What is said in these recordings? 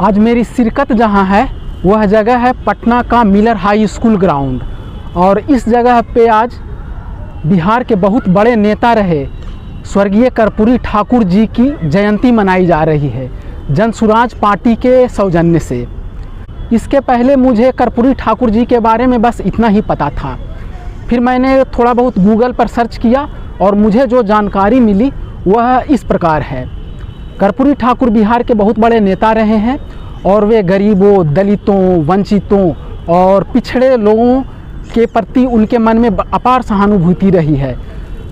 आज मेरी शिरकत जहाँ है वह जगह है पटना का मिलर हाई स्कूल ग्राउंड। और इस जगह पे आज बिहार के बहुत बड़े नेता रहे स्वर्गीय कर्पूरी ठाकुर जी की जयंती मनाई जा रही है जनसुराज पार्टी के सौजन्य से। इसके पहले मुझे कर्पूरी ठाकुर जी के बारे में बस इतना ही पता था। फिर मैंने थोड़ा बहुत गूगल पर सर्च किया और मुझे जो जानकारी मिली वह इस प्रकार है। कर्पूरी ठाकुर बिहार के बहुत बड़े नेता रहे हैं और वे गरीबों, दलितों, वंचितों और पिछड़े लोगों के प्रति उनके मन में अपार सहानुभूति रही है।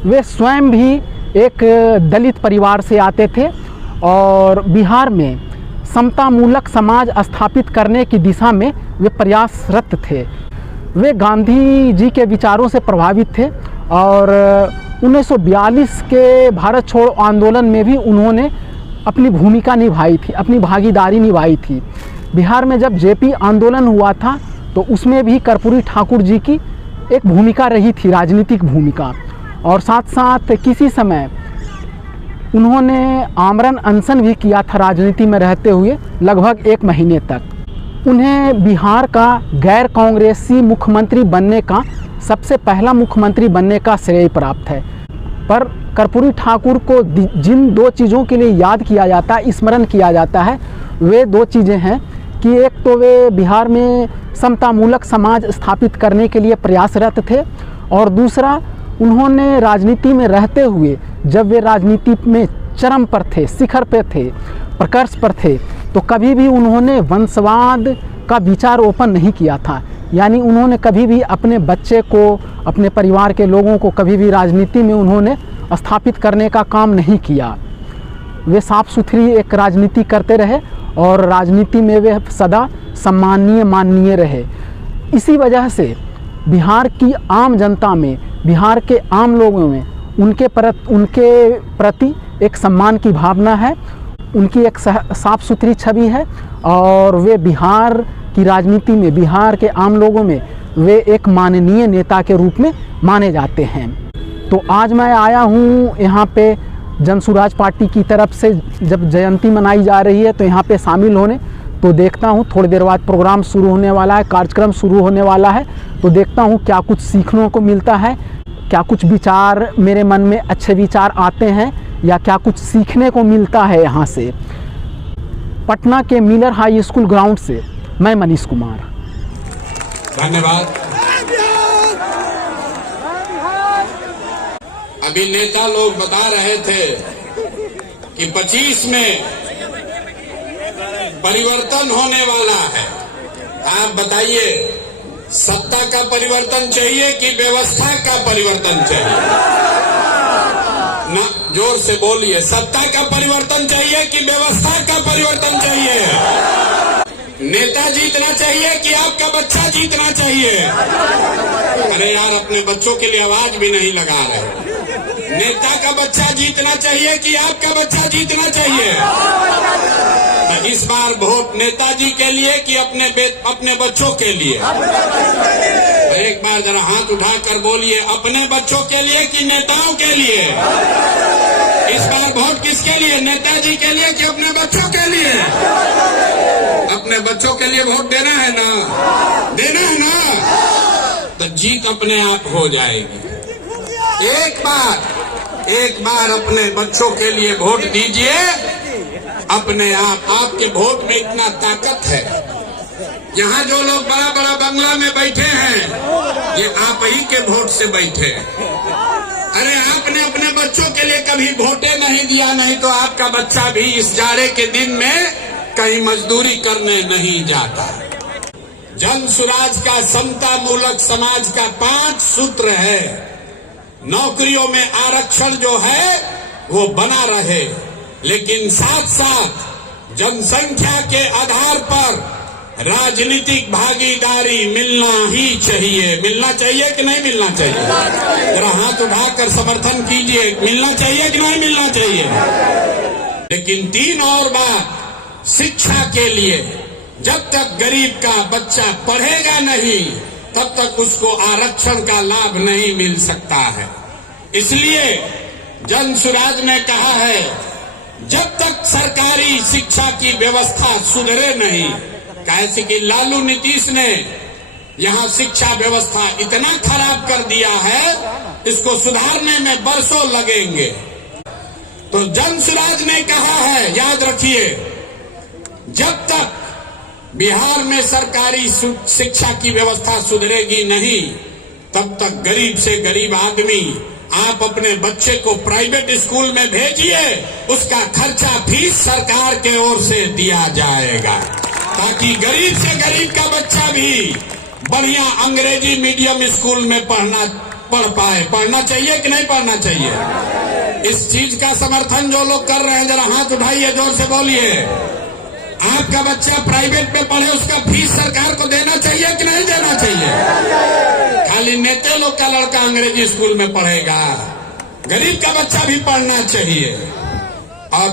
वे स्वयं भी एक दलित परिवार से आते थे और बिहार में समतामूलक समाज स्थापित करने की दिशा में वे प्रयासरत थे। वे गांधी जी के विचारों से प्रभावित थे और 1942 के भारत छोड़ो आंदोलन में भी उन्होंने अपनी भूमिका निभाई थी, अपनी भागीदारी निभाई थी। बिहार में जब जेपी आंदोलन हुआ था तो उसमें भी कर्पूरी ठाकुर जी की एक भूमिका रही थी, राजनीतिक भूमिका। और साथ साथ किसी समय उन्होंने आमरण अनशन भी किया था राजनीति में रहते हुए लगभग 1 महीने तक। उन्हें बिहार का गैर कांग्रेसी मुख्यमंत्री बनने का, सबसे पहला मुख्यमंत्री बनने का श्रेय प्राप्त है। पर कर्पूरी ठाकुर को जिन 2 चीज़ों के लिए याद किया जाता है, स्मरण किया जाता है, वे 2 चीज़ें हैं कि एक तो वे बिहार में समतामूलक समाज स्थापित करने के लिए प्रयासरत थे और दूसरा उन्होंने राजनीति में रहते हुए जब वे राजनीति में चरम पर थे, शिखर पे थे, प्रकर्ष पर थे, तो कभी भी उन्होंने वंशवाद का विचारोपण नहीं किया था। यानी उन्होंने कभी भी अपने बच्चे को, अपने परिवार के लोगों को कभी भी राजनीति में उन्होंने स्थापित करने का काम नहीं किया। वे साफ सुथरी एक राजनीति करते रहे और राजनीति में वे सदा सम्माननीय, माननीय रहे। इसी वजह से बिहार की आम जनता में, बिहार के आम लोगों में उनके प्रति एक सम्मान की भावना है, उनकी एक साफ सुथरी छवि है और वे बिहार की राजनीति में, बिहार के आम लोगों में वे एक माननीय नेता के रूप में माने जाते हैं। तो आज मैं आया हूँ यहाँ पे जनसुराज पार्टी की तरफ से जब जयंती मनाई जा रही है तो यहाँ पे शामिल होने। तो देखता हूँ थोड़ी देर बाद प्रोग्राम शुरू होने वाला है, कार्यक्रम शुरू होने वाला है, तो देखता हूँ क्या कुछ सीखने को मिलता है, क्या कुछ विचार मेरे मन में अच्छे विचार आते हैं या क्या कुछ सीखने को मिलता है। यहाँ से पटना के मिलर हाई स्कूल ग्राउंड से मैं मनीष कुमार। धन्यवाद। अभी नेता लोग बता रहे थे कि 25 में परिवर्तन होने वाला है। आप बताइए, सत्ता का परिवर्तन चाहिए कि व्यवस्था का परिवर्तन चाहिए? ना, जोर से बोलिए। सत्ता का परिवर्तन चाहिए कि व्यवस्था का परिवर्तन चाहिए? नेता जीतना चाहिए कि आपका बच्चा जीतना चाहिए? अरे यार, अपने बच्चों के लिए आवाज भी नहीं लगा रहे। नेता का बच्चा जीतना चाहिए कि आपका बच्चा जीतना चाहिए? तो इस बार वोट नेताजी के लिए कि अपने बच्चों के लिए? तो एक बार जरा हाथ उठाकर बोलिए, अपने बच्चों के लिए कि नेताओं के लिए? इस बार वोट किसके लिए, नेताजी के लिए कि अपने बच्चों के लिए? अपने बच्चों के लिए वोट देना है ना, देना है ना, तो जीत अपने आप हो जाएगी। एक बार अपने बच्चों के लिए वोट दीजिए, अपने आप। आपके वोट में इतना ताकत है। यहाँ जो लोग बड़ा बड़ा बंगला में बैठे हैं, ये आप ही के वोट से बैठे। अरे आपने अपने बच्चों के लिए कभी वोटे नहीं दिया, नहीं तो आपका बच्चा भी इस जाड़े के दिन में कहीं मजदूरी करने नहीं जाता। जनसुराज का समतामूलक समाज का 5 सूत्र है। नौकरियों में आरक्षण जो है वो बना रहे, लेकिन साथ साथ जनसंख्या के आधार पर राजनीतिक भागीदारी मिलना ही चाहिए। मिलना चाहिए कि नहीं मिलना चाहिए? जरा हाथ उठाकर समर्थन कीजिए, मिलना चाहिए कि नहीं मिलना चाहिए? लेकिन 3 और बात, शिक्षा के लिए जब तक गरीब का बच्चा पढ़ेगा नहीं तब तक उसको आरक्षण का लाभ नहीं मिल सकता है। इसलिए जनसुराज ने कहा है जब तक सरकारी शिक्षा की व्यवस्था सुधरे नहीं, कैसे कि लालू नीतीश ने यहां शिक्षा व्यवस्था इतना खराब कर दिया है, इसको सुधारने में बरसों लगेंगे। तो जनसुराज ने कहा है, याद रखिए, जब तक बिहार में सरकारी शिक्षा की व्यवस्था सुधरेगी नहीं, तब तक गरीब से गरीब आदमी आप अपने बच्चे को प्राइवेट स्कूल में भेजिए, उसका खर्चा फीस सरकार के ओर से दिया जाएगा, ताकि गरीब से गरीब का बच्चा भी बढ़िया अंग्रेजी मीडियम स्कूल में पढ़ पाए। पढ़ना चाहिए कि नहीं पढ़ना चाहिए? इस चीज का समर्थन जो लोग कर रहे हैं, जरा हाथ उठाइए, जोर से बोलिए। आपका बच्चा प्राइवेट में पढ़े, उसका फीस सरकार को देना चाहिए कि नहीं देना चाहिए? खाली नेता लोग का लड़का अंग्रेजी स्कूल में पढ़ेगा, गरीब का बच्चा भी पढ़ना चाहिए। और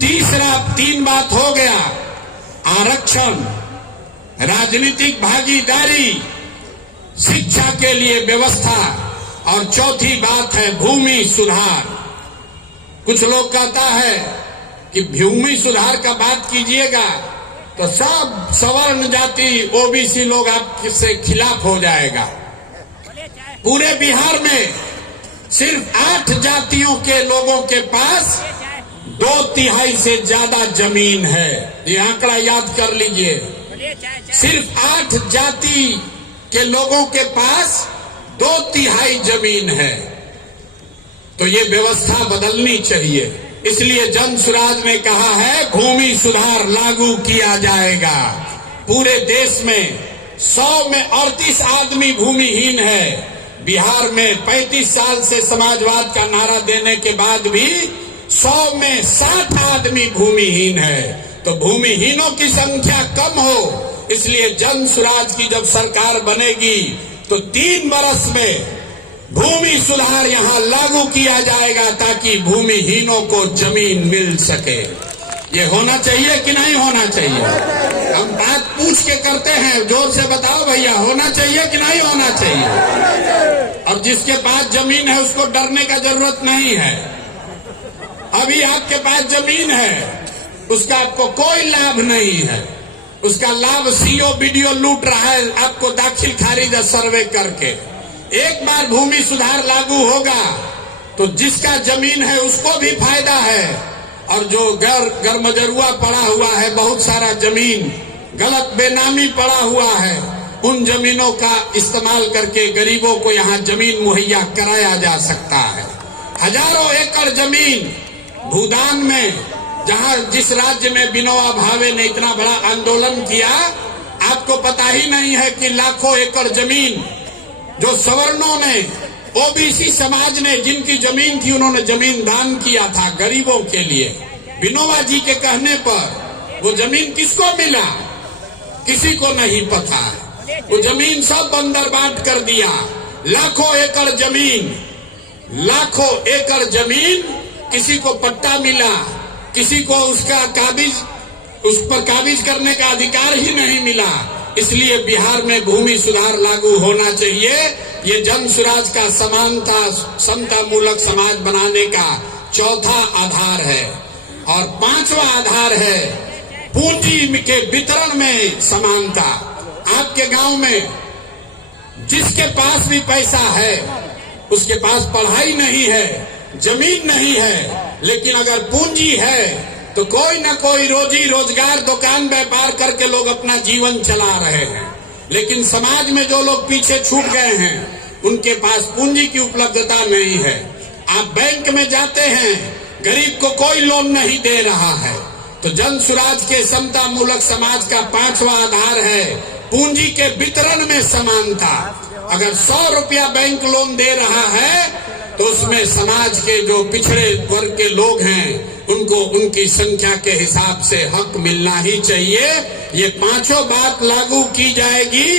तीसरा 3 बात हो गया, आरक्षण, राजनीतिक भागीदारी, शिक्षा के लिए व्यवस्था, और चौथी बात है भूमि सुधार। कुछ लोग कहता है कि भूमि सुधार का बात कीजिएगा तो सब सवर्ण जाति ओबीसी लोग आपसे खिलाफ हो जाएगा। पूरे बिहार में सिर्फ 8 जातियों के लोगों के पास 2/3 से ज्यादा जमीन है। ये आंकड़ा याद कर लीजिए, सिर्फ 8 जाति के लोगों के पास 2/3 जमीन है। तो ये व्यवस्था बदलनी चाहिए। इसलिए जनसुराज ने कहा है भूमि सुधार लागू किया जाएगा। पूरे देश में 100 में 38 आदमी भूमिहीन है। बिहार में 35 साल से समाजवाद का नारा देने के बाद भी 100 में 60 आदमी भूमिहीन है। तो भूमिहीनों की संख्या कम हो, इसलिए जनसुराज की जब सरकार बनेगी तो 3 वर्ष में भूमि सुधार यहां लागू किया जाएगा, ताकि भूमिहीनों को जमीन मिल सके। ये होना चाहिए कि नहीं होना चाहिए? हम बात पूछ के करते हैं, जोर से बताओ भैया, होना चाहिए कि नहीं होना चाहिए? और जिसके पास जमीन है उसको डरने का जरूरत नहीं है। अभी आपके पास जमीन है, उसका आपको कोई लाभ नहीं है। उसका लाभ सीओ बीडीओ लूट रहा है आपको दाखिल खारिज सर्वे करके। एक बार भूमि सुधार लागू होगा तो जिसका जमीन है उसको भी फायदा है, और जो गरमजरुआ पड़ा हुआ है, बहुत सारा जमीन गलत बेनामी पड़ा हुआ है, उन जमीनों का इस्तेमाल करके गरीबों को यहाँ जमीन मुहैया कराया जा सकता है। हजारों एकड़ जमीन भूदान में, जहां जिस राज्य में विनोबा भावे ने इतना बड़ा आंदोलन किया, आपको पता ही नहीं है कि लाखों एकड़ जमीन जो सवर्णों ने, ओबीसी समाज ने, जिनकी जमीन थी, उन्होंने जमीन दान किया था गरीबों के लिए। विनोबा जी के कहने पर वो जमीन किसको मिला, किसी को नहीं पता। वो जमीन सब बंदर बांट कर दिया। लाखों एकड़ जमीन, किसी को पट्टा मिला, किसी को उसका उस पर काबिज करने का अधिकार ही नहीं मिला। इसलिए बिहार में भूमि सुधार लागू होना चाहिए। ये जनसुराज का समता मूलक समाज बनाने का चौथा आधार है। और 5वां आधार है पूंजी के वितरण में समानता। आपके गांव में जिसके पास भी पैसा है, उसके पास पढ़ाई नहीं है, जमीन नहीं है, लेकिन अगर पूंजी है तो कोई ना कोई रोजी रोजगार, दुकान व्यापार करके लोग अपना जीवन चला रहे हैं। लेकिन समाज में जो लोग पीछे छूट गए हैं, उनके पास पूंजी की उपलब्धता नहीं है। आप बैंक में जाते हैं, गरीब को कोई लोन नहीं दे रहा है। तो जनसुराज के समता मूलक समाज का 5वां आधार है पूंजी के वितरण में समानता। अगर 100 रुपया बैंक लोन दे रहा है तो उसमें समाज के जो पिछड़े वर्ग के लोग हैं, उनको उनकी संख्या के हिसाब से हक मिलना ही चाहिए। ये 5 बात लागू की जाएगी,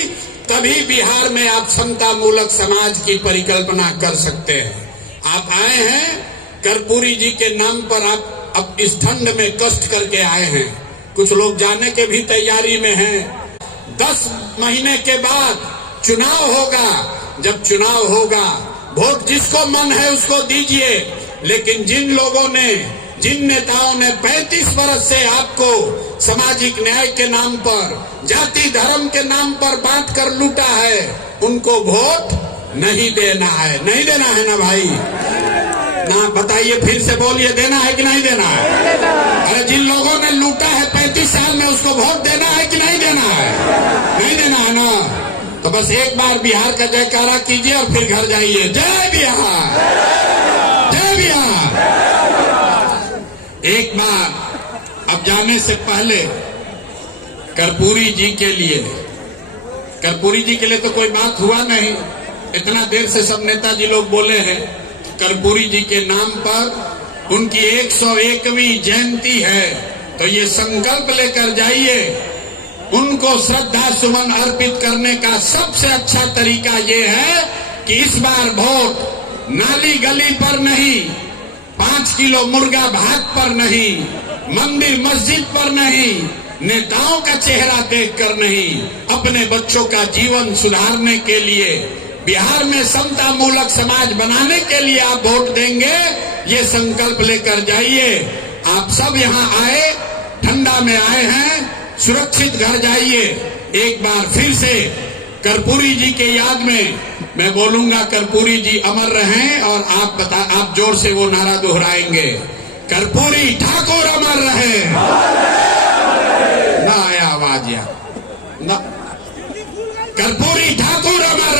तभी बिहार में आप समता मूलक समाज की परिकल्पना कर सकते हैं। आप आए हैं कर्पूरी जी के नाम पर, आप अब इस ठंड में कष्ट करके आए हैं। कुछ लोग जाने के भी तैयारी में हैं। 10 महीने के बाद चुनाव होगा। जब चुनाव होगा, वोट जिसको मन है उसको दीजिए, लेकिन जिन लोगों ने जिन नेताओं ने 35 वर्ष से आपको सामाजिक न्याय के नाम पर, जाति धर्म के नाम पर बांट कर लूटा है, उनको वोट नहीं देना है। नहीं देना है ना भाई? ना बताइए, फिर से बोलिए, देना है कि नहीं देना है? अरे जिन लोगों ने लूटा है 35 साल में, उसको वोट देना है कि नहीं देना है? नहीं देना है ना? तो बस एक बार बिहार का जयकारा कीजिए और फिर घर जाइए। जय बिहार, जय बिहार। एक बार अब जाने से पहले कर्पूरी जी के लिए तो कोई बात हुआ नहीं, इतना देर से सब नेताजी लोग बोले हैं। कर्पूरी जी के नाम पर उनकी 101वीं जयंती है, तो ये संकल्प लेकर जाइए, उनको श्रद्धा सुमन अर्पित करने का सबसे अच्छा तरीका ये है कि इस बार वोट नाली गली पर नहीं, 5 किलो मुर्गा भात पर नहीं, मंदिर मस्जिद पर नहीं, नेताओं का चेहरा देखकर नहीं, अपने बच्चों का जीवन सुधारने के लिए, बिहार में समता मूलक समाज बनाने के लिए आप वोट देंगे, ये संकल्प लेकर जाइए। आप सब यहाँ आए, ठंडा में आए हैं, सुरक्षित घर जाइए। एक बार फिर से कर्पूरी जी के याद में मैं बोलूंगा, कर्पूरी जी अमर रहें, और आप जोर से वो नारा दोहराएंगे, कर्पूरी ठाकुर अमर रहे। ना आया आवाज यार, कर्पूरी ठाकुर अमर